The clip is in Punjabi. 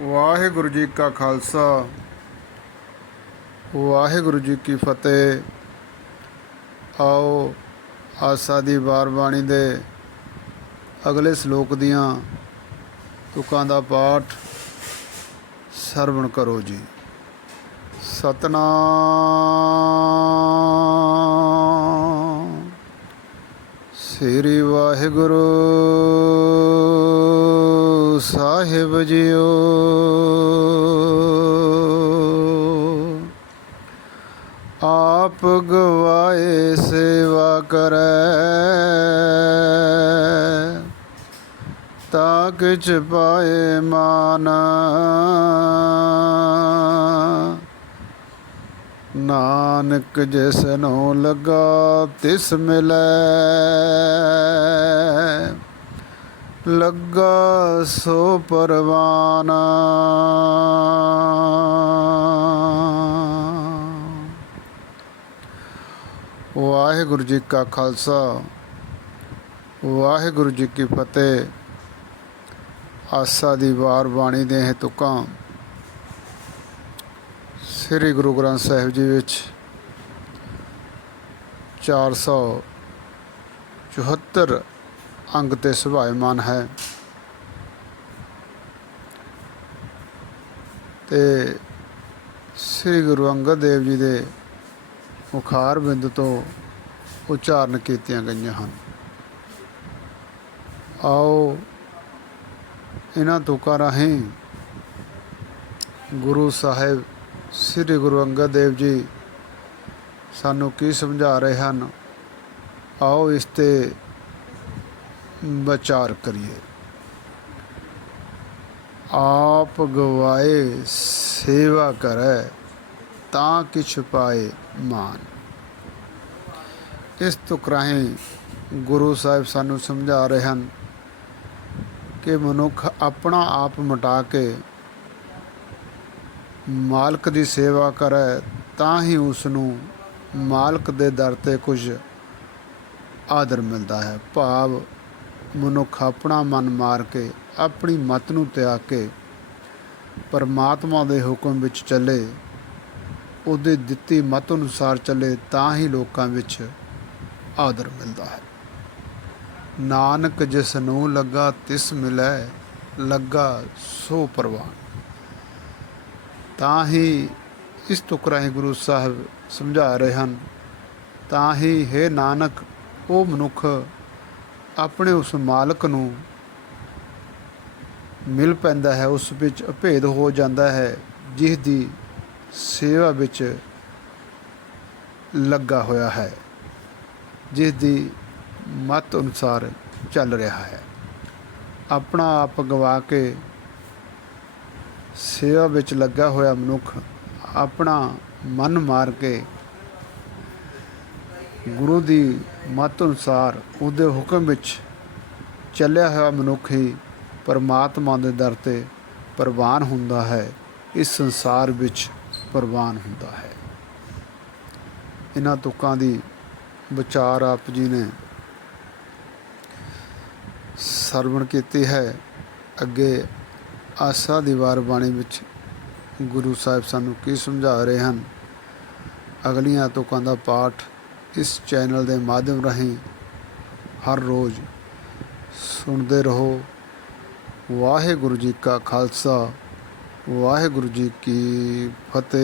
ਵਾਹਿਗੁਰੂ ਜੀ ਕਾ ਖਾਲਸਾ, ਵਾਹਿਗੁਰੂ ਜੀ ਕੀ ਫਤਿਹ। ਆਓ ਆਸਾ ਦੀ ਵਾਰ ਬਾਣੀ ਦੇ ਅਗਲੇ ਸ਼ਲੋਕ ਦੀਆਂ ਤੁਕਾਂ ਦਾ ਪਾਠ ਸਰਵਣ ਕਰੋ ਜੀ। ਸਤਨਾਮ। ਸ੍ਰੀ ਵਾਹਿਗੁਰੂ ਸਾਹਿਬ ਜੀਓ। ਤਾ ਕਿਛ ਪਾਏ ਮਾਨ। ਨਾਨਕ ਜਿਸ ਨੂੰ ਲਗਾ ਤਿਸ ਮਿਲੈ। ਲੱਗਾ ਸੋ ਪਰਵਾਨ। ਵਾਹਿਗੁਰੂ ਜੀ ਕਾ ਖਾਲਸਾ, ਵਾਹਿਗੁਰੂ ਜੀ ਕੀ ਫਤਿਹ। ਆਸਾ ਦੀ ਵਾਰ ਬਾਣੀ ਦੇ ਹੇਤੁਕਾਂ ਸ੍ਰੀ ਗੁਰੂ ਗ੍ਰੰਥ ਸਾਹਿਬ ਜੀ ਵਿੱਚ 474 ਅੰਗ ਤੇ ਸੁਭਾਇਮਾਨ ਹੈ। ਤੇ ਸ੍ਰੀ ਗੁਰੂ ਅੰਗਦ ਦੇਵ ਜੀ ਦੇ ਮੁਖਾਰ ਬਿੰਦ ਤੋਂ ਉਚਾਰਨ ਕੀਤੀਆਂ ਗਈਆਂ ਹਨ। ਆਓ ਇਹਨਾਂ ਤੁਕਾਂ ਰਾਹੀਂ ਗੁਰੂ ਸਾਹਿਬ, ਸ੍ਰੀ ਗੁਰੂ ਅੰਗਦ ਦੇਵ ਜੀ ਸਾਨੂੰ ਕੀ ਸਮਝਾ ਰਹੇ ਹਨ, ਆਓ ਇਸ ਤੇ ਵਿਚਾਰ ਕਰੀਏ। ਆਪ ਗਵਾਏ ਸੇਵਾ ਕਰੈ ਤਾਂ ਕਿ ਪਾਏ ਮਾਨ। ਇਸ ਤੁਕ ਰਾਹੀਂ ਗੁਰੂ ਸਾਹਿਬ ਸਾਨੂੰ ਸਮਝਾ ਰਹੇ ਹਨ ਕਿ ਮਨੁੱਖ ਆਪਣਾ ਆਪ ਮਿਟਾ ਕੇ ਮਾਲਕ ਦੀ ਸੇਵਾ ਕਰੇ ਤਾਂ ਹੀ ਉਸ ਨੂੰ ਮਾਲਕ ਦੇ ਦਰ ਤੇ ਕੁਝ ਆਦਰ ਮਿਲਦਾ ਹੈ। ਭਾਵ ਮਨੁੱਖ ਆਪਣਾ ਮਨ ਮਾਰ ਕੇ, ਆਪਣੀ ਮਤ ਨੂੰ ਤਿਆਗ ਕੇ ਪਰਮਾਤਮਾ ਦੇ ਹੁਕਮ ਵਿੱਚ ਚੱਲੇ ਉਹਦੇ ਦਿੱਤੀ ਮਤ ਅਨੁਸਾਰ ਚੱਲੇ ਤਾਂ ਹੀ ਲੋਕਾਂ ਵਿੱਚ ਆਦਰ ਮਿਲਦਾ ਹੈ। ਨਾਨਕ ਜਿਸ ਨੂੰ ਲੱਗਾ ਤਿਸ ਮਿਲੈ, ਲੱਗਾ ਸੋ ਪਰਵਾਨ। ਤਾਂ ਹੀ ਇਸ ਤੁਕ ਰਾਹੀਂ ਗੁਰੂ ਸਾਹਿਬ ਸਮਝਾ ਰਹੇ ਹਨ, ਤਾਂ ਹੀ ਹੈ ਨਾਨਕ, ਉਹ ਮਨੁੱਖ ਆਪਣੇ ਉਸ ਮਾਲਕ ਨੂੰ ਮਿਲ ਪੈਂਦਾ ਹੈ, ਉਸ ਵਿੱਚ ਅਭੇਦ ਹੋ ਜਾਂਦਾ ਹੈ ਜਿਸ ਦੀ ਸੇਵਾ ਵਿੱਚ ਲੱਗਾ ਹੋਇਆ ਹੈ ਜਿਸ ਦੀ ਮਤ ਅਨੁਸਾਰ ਚੱਲ ਰਿਹਾ ਹੈ। ਆਪਣਾ ਆਪ ਗਵਾ ਕੇ ਸੇਵਾ ਵਿੱਚ ਲੱਗਾ ਹੋਇਆ ਮਨੁੱਖ ਆਪਣਾ ਮਨ ਮਾਰ ਕੇ ਗੁਰੂ ਦੀ ਮਤ ਅਨੁਸਾਰ ਉਹਦੇ ਹੁਕਮ ਵਿੱਚ ਚੱਲਿਆ ਹੋਇਆ ਮਨੁੱਖ ਹੀ ਪਰਮਾਤਮਾ ਦੇ ਦਰ ਤੇ ਪ੍ਰਵਾਨ ਹੁੰਦਾ ਹੈ। ਇਸ ਸੰਸਾਰ ਵਿੱਚ ਪ੍ਰਵਾਨ ਹੁੰਦਾ ਹੈ। ਇਹਨਾਂ ਤੁਕਾਂ ਦੀ ਵਿਚਾਰ ਆਪ ਜੀ ਨੇ ਸਰਵਣ ਕੀਤੀ ਹੈ। ਅੱਗੇ ਆਸਾ ਦੀ ਵਾਰ ਬਾਣੀ ਵਿੱਚ ਗੁਰੂ ਸਾਹਿਬ ਸਾਨੂੰ ਕੀ ਸਮਝਾ ਰਹੇ ਹਨ? ਅਗਲੀਆਂ ਤੁਕਾਂ ਦਾ ਪਾਠ ਇਸ ਚੈਨਲ ਦੇ ਮਾਧਿਅਮ ਰਾਹੀਂ ਹਰ ਰੋਜ਼ ਸੁਣਦੇ ਰਹੋ। ਵਾਹਿਗੁਰੂ ਜੀ ਕਾ ਖਾਲਸਾ। ਵਾਹਿਗੁਰੂ ਜੀ ਕੀ ਫਤਿਹ।